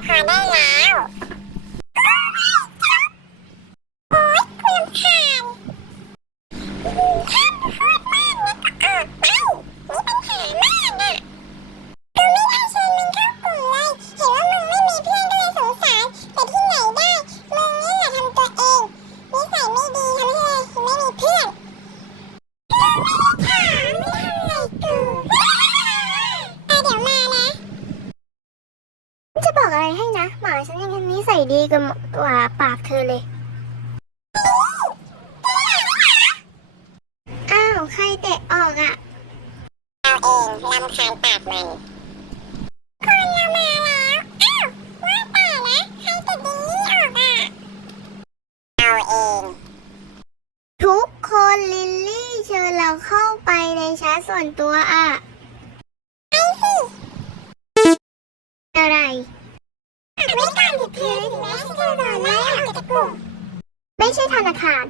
Pearl. จะบอกอะไรให้นะ หมาฉันยังคนนี้ใส่ดีกับตัวปากเธอเลย อ้าว ใครเตะออกอะ่ะเราเองนำคานปากมันคนนมาาาแแล้้ววอออออ่ะะะะใเเีกรงทุกคนลิลลี่ เชิญเราเข้าไปในช้าส่วนตัวอ่ะไม่ใช่ธนาคาร